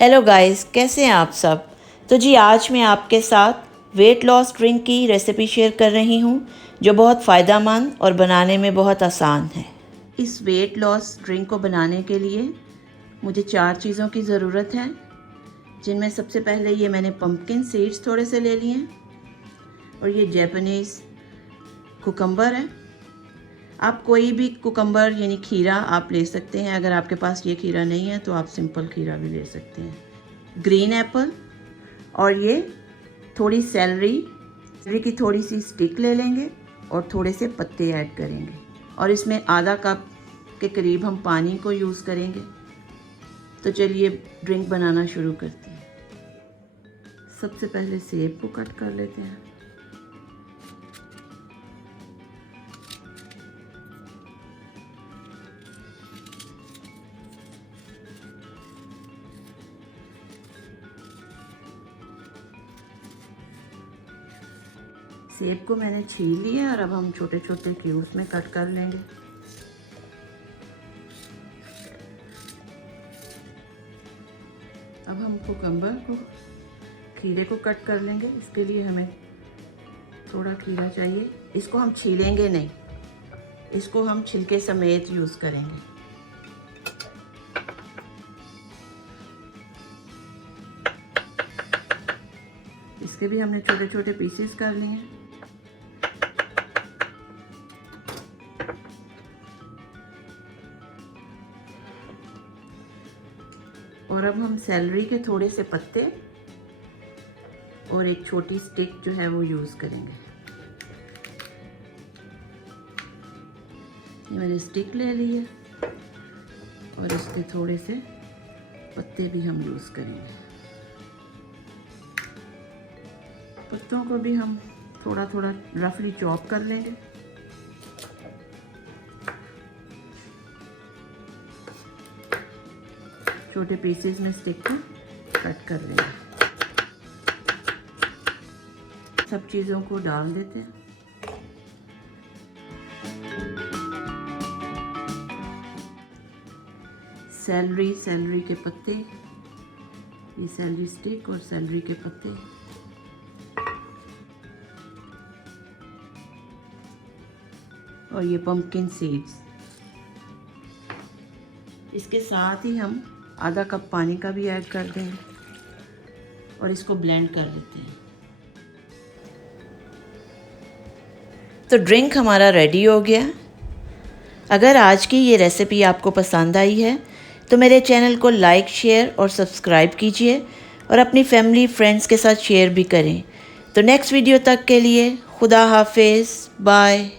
Hello guys, कैसे हैं आप सब। तो जी आज मैं आपके साथ वेट लॉस ड्रिंक की रेसिपी शेयर कर रही हूँ जो बहुत फ़ायदेमंद और बनाने में बहुत आसान है। इस वेट लॉस ड्रिंक को बनाने के लिए मुझे 4 चीज़ों की ज़रूरत है, जिनमें सबसे पहले ये मैंने पम्पकिन सीड्स थोड़े से ले लिए हैं और ये जैपनीज़ कुकम्बर है। आप कोई भी कुकम्बर यानी खीरा आप ले सकते हैं। अगर आपके पास ये खीरा नहीं है तो आप सिंपल खीरा भी ले सकते हैं। ग्रीन एप्पल और ये थोड़ी सेलरी की थोड़ी सी स्टिक ले लेंगे और थोड़े से पत्ते ऐड करेंगे और इसमें आधा कप के करीब हम पानी को यूज़ करेंगे। तो चलिए ड्रिंक बनाना शुरू करते हैं। सबसे पहले सेब को कट कर लेते हैं। सेब को मैंने छील लिया और अब हम छोटे छोटे क्यूब्स में कट कर लेंगे। अब हम कुकम्बर को खीरे को कट कर लेंगे। इसके लिए हमें थोड़ा खीरा चाहिए। इसको हम छीलेंगे नहीं, इसको हम छिलके समेत यूज़ करेंगे। इसके भी हमने छोटे छोटे पीसेस कर लिए हैं। और अब हम सेलरी के थोड़े से पत्ते और एक छोटी स्टिक जो है वो यूज़ करेंगे। ये मैंने स्टिक ले ली है और इसके थोड़े से पत्ते भी हम यूज़ करेंगे। पत्तों को भी हम थोड़ा थोड़ा रफली चॉप कर लेंगे। छोटे पीसेस में स्टिक को कट कर लेंगे। सब चीज़ों को डाल देते हैं। सेलरी के पत्ते, ये सेलरी स्टिक और सेलरी के पत्ते, और ये पम्पकिन सीड्स। इसके साथ ही हम आधा कप पानी का भी ऐड कर देंगे और इसको ब्लेंड कर लेते हैं। तो ड्रिंक हमारा रेडी हो गया। अगर आज की ये रेसिपी आपको पसंद आई है तो मेरे चैनल को लाइक, शेयर और सब्सक्राइब कीजिए और अपनी फैमिली फ्रेंड्स के साथ शेयर भी करें। तो नेक्स्ट वीडियो तक के लिए खुदा हाफिज़, बाय।